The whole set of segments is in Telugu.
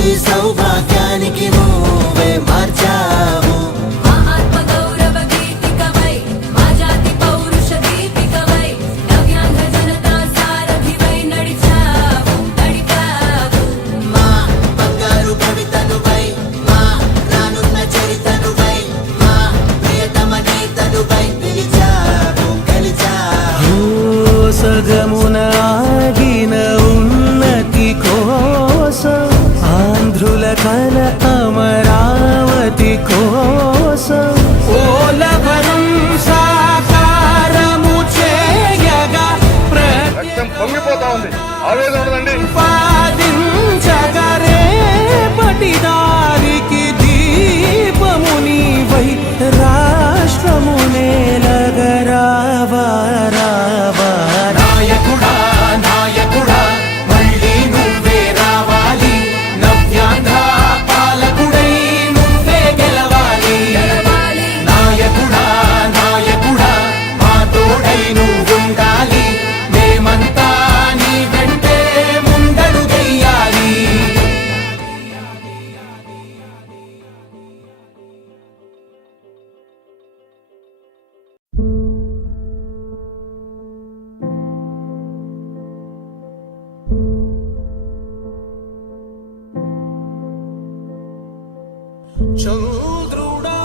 నుంచి సౌభాగ్యానికి నువ్వే మార్చావు. సగమున ఆగిన ఉన్నతి కోసం ఆంధ్రుల కల అమరావతి కోసం ఓలవరం సాకారము చేయగా పొంగిపోతా ఉంది. ఆవేదన పాదించగా రేపటి దారికి దీపము నీవై రాష్ట్రము నేలగరావా చంద్రుడా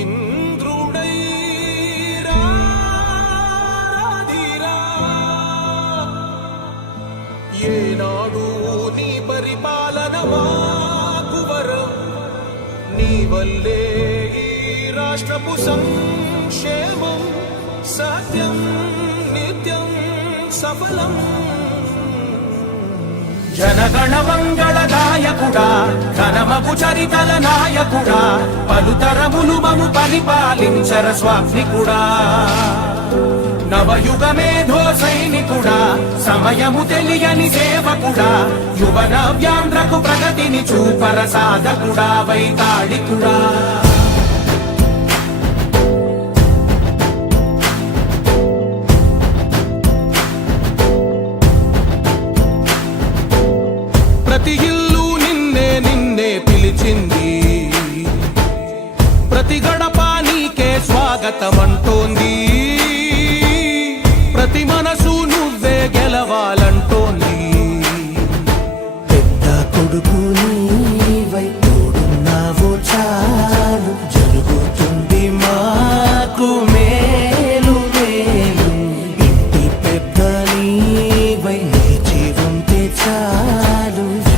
ఇంద్రుడై రాధిరా ఏనాడు నీ పరిపాలన మాకు వరం నీ వల్లే ఈ రాష్ట్రపు సంక్షేమం సత్యం నిత్యం సఫలం. జనగణ మంగళదాయకుడా ఘనమగు చరితల నాయకుడా పలుతరములు మము పరిపాలించర స్వామికుడా నవయుగ మేధో సైనికుడా సమయము తెలియని సేవకుడా యువన వ్యాంధ్రకు ప్రగతిని చూపర సాధకుడా వైతాళికుడా. ప్రతి ఇల్లు నిన్నే నిన్నే పిలిచింది, ప్రతి గడప నీకే స్వాగతమంటోంది, ప్రతి మనసు నువ్వే గెలవాల